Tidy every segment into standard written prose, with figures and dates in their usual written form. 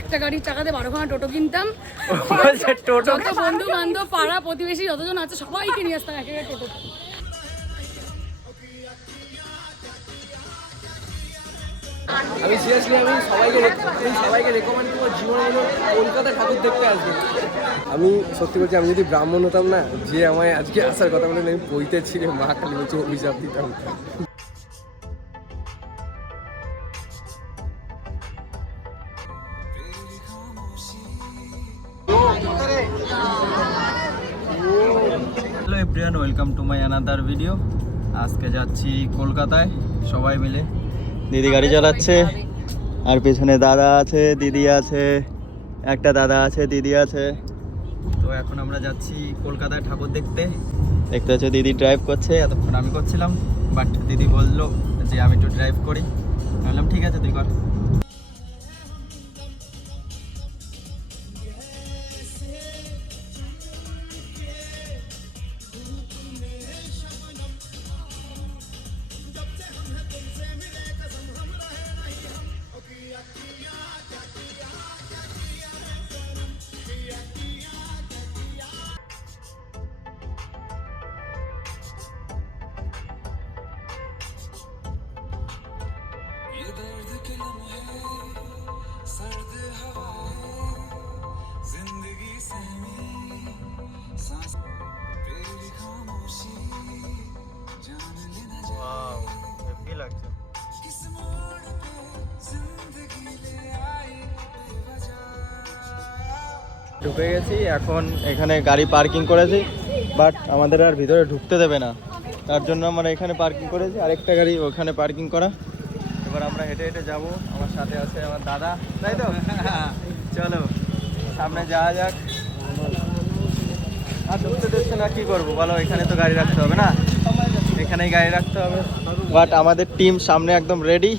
একটা গাড়ির চাকাতে 12খানা টোটো কিনতাম। টোটো যত বন্ধু বান্ধব পাড়া প্রতিবেশী যতজন আছে সবাইকে নিয়ে আসতাম এক একটা টোটো। আমি সিরিয়াসলি সবাইকে রেকমেন্ড করবো জীবনে কলকাতা ঠাকুর দেখতে আসবে। আমি সত্যি বলছি, আমি যদি ব্রাহ্মণ হতাম না, যে আমায় আজকে আসার কথা বলে আমি বইতে ছিঁড়ে মা কালী বলছে অভিশাপ দিতাম। Hello everyone, welcome to my another video. আজকে যাচ্ছি কলকাতায় সবাই মিলে। দিদি গাড়ি চালাচ্ছে, আর পেছনে দাদা আছে, দিদি আছে, একটা দাদা আছে, দিদি আছে। তো এখন আমরা যাচ্ছি কলকাতায় ঠাকুর দেখতে। দেখতে হচ্ছে দিদি ড্রাইভ করছে, এতক্ষণ আমি করছিলাম, বাট দিদি বললো যে আমি একটু ড্রাইভ করি। বললাম ঠিক আছে তুই কর। ঢুকে গেছি, এখন এখানে গাড়ি পার্কিং করেছি, বাট আমাদের আর ভিতরে ঢুকতে দেবে না। তার জন্য আমরা এখানে পার্কিং করেছি, আরেকটা গাড়ি ওখানে পার্কিং করা। এবার আমরা হেঁটে হেঁটে যাবো। আমার সাথে আছে আমার দাদা, তাই তো? চলো সামনে যাওয়া যাক। আর ঢুকতে দিচ্ছে না, কি করবো বলো? এখানে তো গাড়ি রাখতে হবে না, এখানেই গাড়ি রাখতে হবে। বাট আমাদের টিম সামনে একদম রেডি।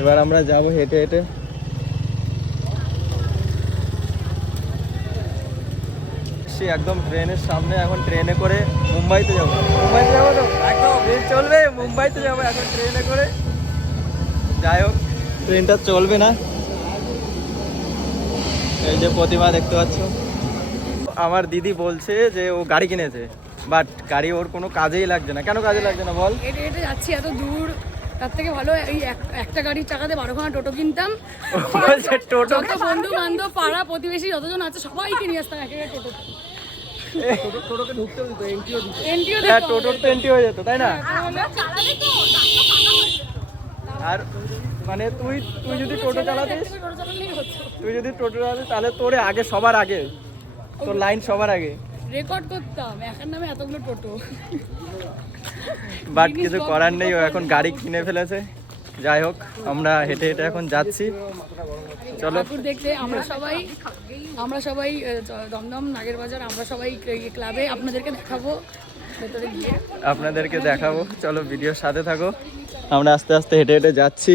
এবার আমরা যাবো হেঁটে হেঁটে। একদম ট্রেনের সামনে, এখন ট্রেনে করে মুম্বাইতে যাবো। মুম্বাইতে যাবো তো একদম ট্রেন চলবে, মুম্বাইতে যাবো এখন ট্রেনে করে। যাই হোক, ট্রেনটা চলবে না। এই যে প্রতিমা দেখতে পাচ্ছ, আমার দিদি বলছে যে ও গাড়ি কিনেছে, বাট গাড়ি ওর কোনো কাজেই লাগছে না। কেন কাজে লাগছে না বল? হেঁটে হেঁটে যাচ্ছি এত দূর, তার থেকে ভালো এই একটা গাড়ির চাকাতে 12খানা টোটো কিনতাম। টোটো যত বন্ধু বান্ধব পাড়া প্রতিবেশী যতজন আছে সবাইকে নিয়ে আসতাম এক একটা টোটো। টোটোকে ঢুকতেও দিত, এন্ট্রিও দিত। এন্ট্রিও হ্যাঁ, টোটোর তো এন্ট্রি হয়ে যেত, তাই না? আর মানে তুই যদি টোটো চালাতিস, তাহলে তোর আগে, সবার আগে তোর লাইন সবার আগে রেকর্ড করতাম একার নামে এতগুলো টোটো। বাট কিছু করার নেই, ও এখন গাড়ি কিনে ফেলেছে। যাই হোক, আমরা হেঁটে হেঁটে এখন যাচ্ছি। চলো ঠাকুর দেখতে আমরা সবাই দমদম নাগের বাজার, আমরা সবাই ক্লাবে আপনাদেরকে দেখাবো ভেতরে গিয়ে। আপনাদেরকে দেখাবো, চলো ভিডিওর সাথে থাকো। আমরা আস্তে আস্তে হেঁটে হেঁটে যাচ্ছি।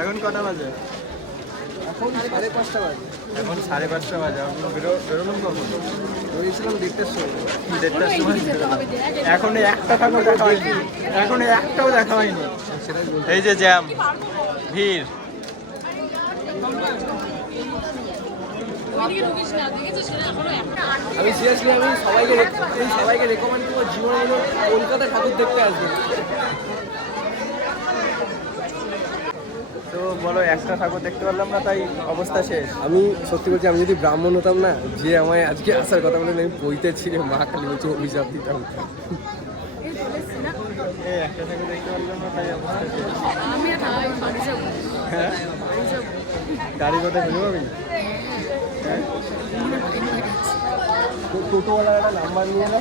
এখন কটা বাজে? এখন 5:30 বাজে। এখন 5:30 বাজে। আমরা বেরোলাম কখন? বেরিয়েছিলাম 1:30টার সময়। 1:30টার সময় এখনো একটা ঠাকুর দেখা হয়নি, এখনো একটাও দেখা হয়নি। এই যে জ্যাম, ভিড়। আমি সিরিয়াসলি সবাইকে রেকমেন্ড করবো জীবনে কলকাতা ঠাকুর দেখতে আসবে। তো বলো, একটা ঠাকুর দেখতে পারলাম না, তাই অবস্থা শেষ। আমি সত্যি বলছি, আমি যদি ব্রাহ্মণ হতাম না, যে আমায় আজকে আসার কথা বলে আমি বইতে ছিঁড়ে মা কালী বলছে অভিশাপ দিতাম। একটা ঠাকুর দেখতে পারলাম না, তাই অবস্থা শেষ। হ্যাঁ, গাড়ি কোথায় খুঁজে পাবি? টোটোওয়ালার একটা নাম্বার নিয়ে না।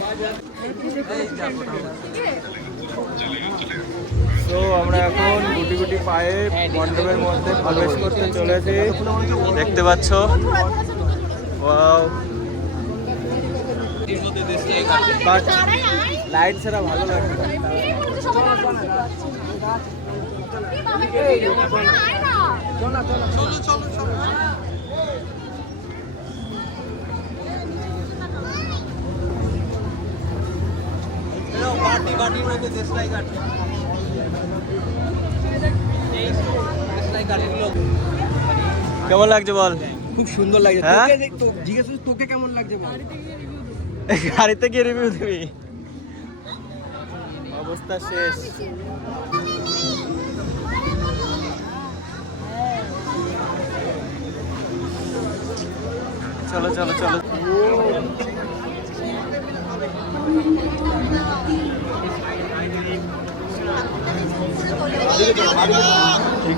তো আমরা এখন গুটি গুটি পায়ে মণ্ডপের মধ্যে প্রবেশ করতে চলেছি, দেখতে পাচ্ছ। ওয়াও, বাট লাইট ছাড়া ভালো লাগছে না। কেমন লাগছে বল? খুব সুন্দর লাগছে। হ্যাঁ? জিজ্ঞেস করছি তোকে কেমন লাগছে বল? গাড়িতে গিয়ে রিভিউ দিবি? অবস্থা শেষ। চলো চলো চলো। ঠিক।